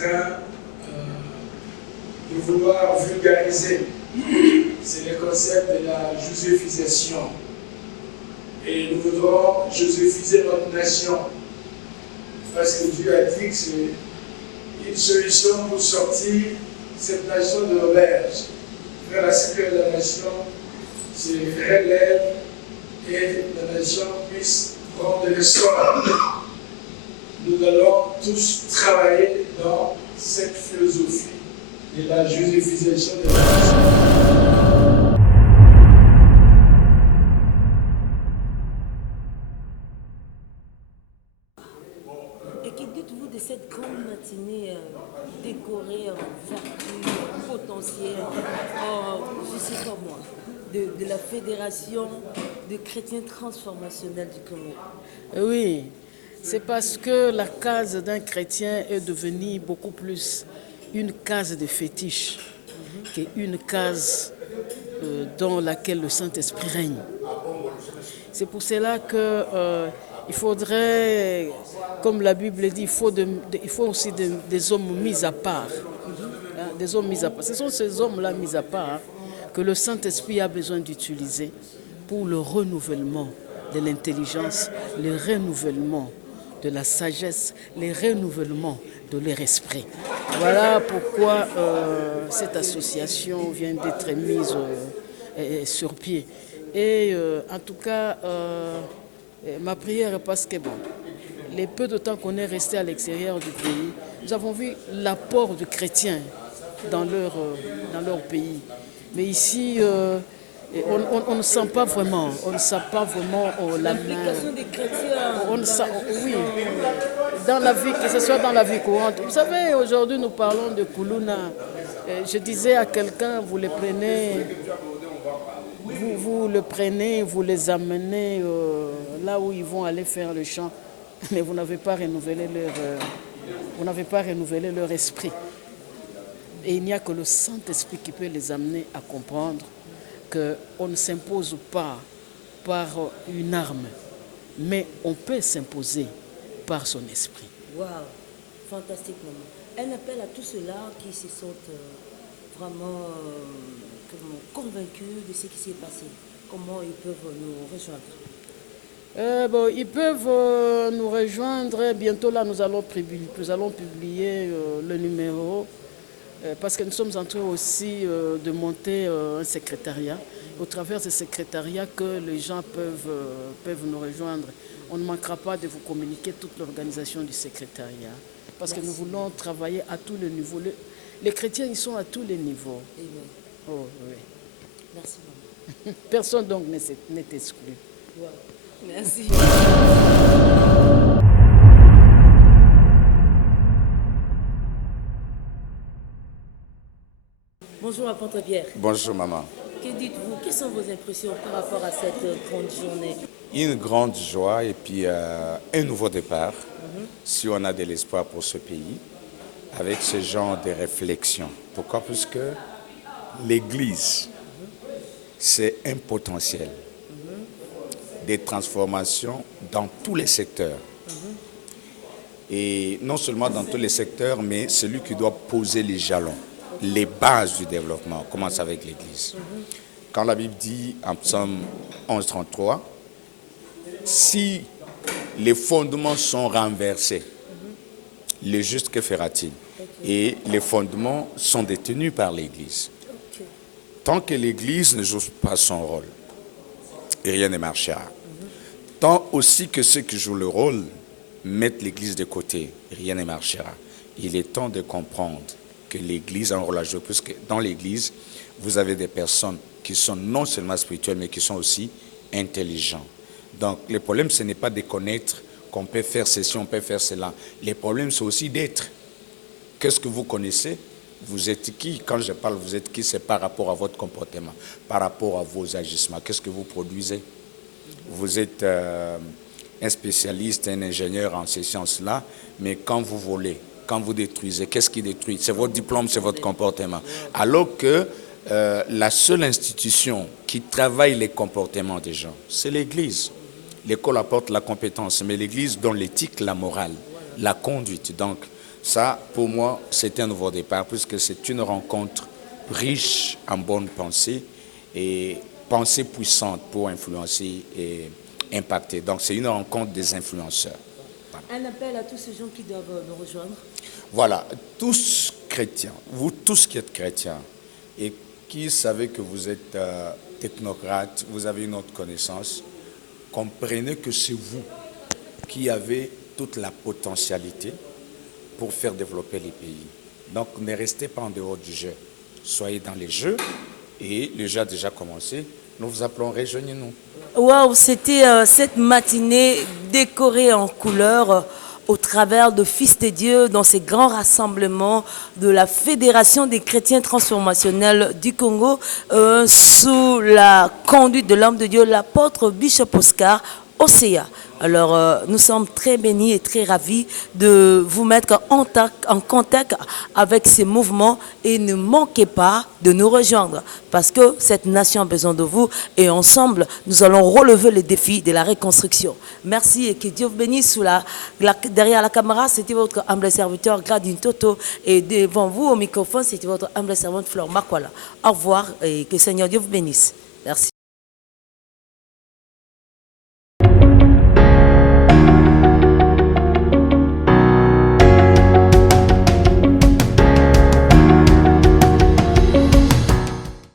train de vouloir vulgariser. C'est le concept de la joséphisation. Et nous voudrons joséphiser notre nation. Parce que Dieu a dit que c'est une solution pour sortir cette nation de l'auberge. Faire à ce que la nation se relève et la nation puisse prendre l'essor. Nous allons tous travailler dans cette philosophie de la joséphisation de la nation. Et que dites-vous de cette grande matinée décorée en vertu, en potentiel, je ne sais pas moi, de la Fédération de chrétiens transformationnels du Congo? Oui, c'est parce que la case d'un chrétien est devenue beaucoup plus une case de fétiche qu'une case dans laquelle le Saint-Esprit règne. C'est pour cela que il faudrait, comme la Bible dit, il faut aussi des hommes mis à part. Hein, des hommes mis à part. Ce sont ces hommes-là mis à part que le Saint-Esprit a besoin d'utiliser pour le renouvellement de l'intelligence, le renouvellement de la sagesse, le renouvellement de leur esprit. Voilà pourquoi cette association vient d'être mise sur pied. Et en tout cas, ma prière est parce que bon, les peu de temps qu'on est resté à l'extérieur du pays, nous avons vu l'apport de chrétiens dans leur pays. Mais ici, on ne sent pas vraiment, la main. L'implication des chrétiens. Oui, dans la vie, que ce soit dans la vie courante. Vous savez, aujourd'hui nous parlons de Kuluna. Je disais à quelqu'un, vous les prenez, vous les amenez là où ils vont aller faire le chant, mais vous n'avez pas renouvelé leur esprit. Et il n'y a que le Saint-Esprit qui peut les amener à comprendre qu'on ne s'impose pas par une arme, mais on peut s'imposer par son esprit. Waouh, fantastique maman. Un appel à tous ceux-là qui se sentent vraiment convaincus de ce qui s'est passé. Comment ils peuvent nous rejoindre? Ils peuvent nous rejoindre. Bientôt là, nous allons publier le numéro parce que nous sommes en train aussi de monter un secrétariat. Au travers de ce secrétariat que les gens peuvent nous rejoindre. On ne manquera pas de vous communiquer toute l'organisation du secrétariat parce que nous voulons travailler à tous les niveaux. Les chrétiens, ils sont à tous les niveaux. Oh, oui. Merci maman. Personne donc n'est exclu. Wow. Merci. Bonjour apôtre Pierre. Bonjour maman. Que dites-vous? Quelles sont vos impressions par rapport à cette grande journée? Une grande joie et puis un nouveau départ, si on a de l'espoir pour ce pays, avec ce genre de réflexion. Pourquoi? Parce que l'Église, c'est un potentiel de transformation dans tous les secteurs. Et non seulement dans tous les secteurs, mais celui qui doit poser les jalons, les bases du développement, commence avec l'Église. Quand la Bible dit en Psaume 11:33, si les fondements sont renversés, le juste que fera-t-il? Et les fondements sont détenus par l'Église. Tant que l'Église ne joue pas son rôle, rien ne marchera. Tant aussi que ceux qui jouent le rôle mettent l'Église de côté, rien ne marchera. Il est temps de comprendre que l'Église a un rôle à jouer, puisque dans l'Église, vous avez des personnes qui sont non seulement spirituelles, mais qui sont aussi intelligents. Donc, le problème, ce n'est pas de connaître qu'on peut faire ceci, on peut faire cela. Le problème, c'est aussi d'être. Qu'est-ce que vous connaissez? Vous êtes qui? Quand je parle, vous êtes qui? C'est par rapport à votre comportement, par rapport à vos agissements. Qu'est-ce que vous produisez? Vous êtes un spécialiste, un ingénieur en ces sciences-là, mais quand vous volez, quand vous détruisez, qu'est-ce qui détruit? C'est votre diplôme, c'est votre comportement. Alors que la seule institution qui travaille les comportements des gens, c'est l'Église. L'école apporte la compétence, mais l'Église donne l'éthique, la morale, la conduite. Donc, Ça, pour moi, c'est un nouveau départ, puisque c'est une rencontre riche en bonnes pensées et pensées puissantes pour influencer et impacter. Donc, c'est une rencontre des influenceurs. Un appel à tous ces gens qui doivent nous rejoindre. Voilà, tous chrétiens, vous tous qui êtes chrétiens et qui savez que vous êtes technocrate, vous avez une autre connaissance, comprenez que c'est vous qui avez toute la potentialité pour faire développer les pays. Donc ne restez pas en dehors du jeu. Soyez dans les jeux et le jeu a déjà commencé. Nous vous appelons, rejoignez-nous. Waouh, c'était cette matinée décorée en couleurs au travers de Fils de Dieu dans ces grands rassemblements de la Fédération des chrétiens transformationnels du Congo sous la conduite de l'homme de Dieu, l'apôtre Bishop Oscar Osea. Alors, nous sommes très bénis et très ravis de vous mettre en contact avec ces mouvements et ne manquez pas de nous rejoindre parce que cette nation a besoin de vous et ensemble, nous allons relever les défis de la reconstruction. Merci et que Dieu vous bénisse. Derrière la caméra, c'était votre humble serviteur Gladine Toto et devant vous au microphone, c'était votre humble servante Fleur Makwala. Au revoir et que Seigneur Dieu vous bénisse.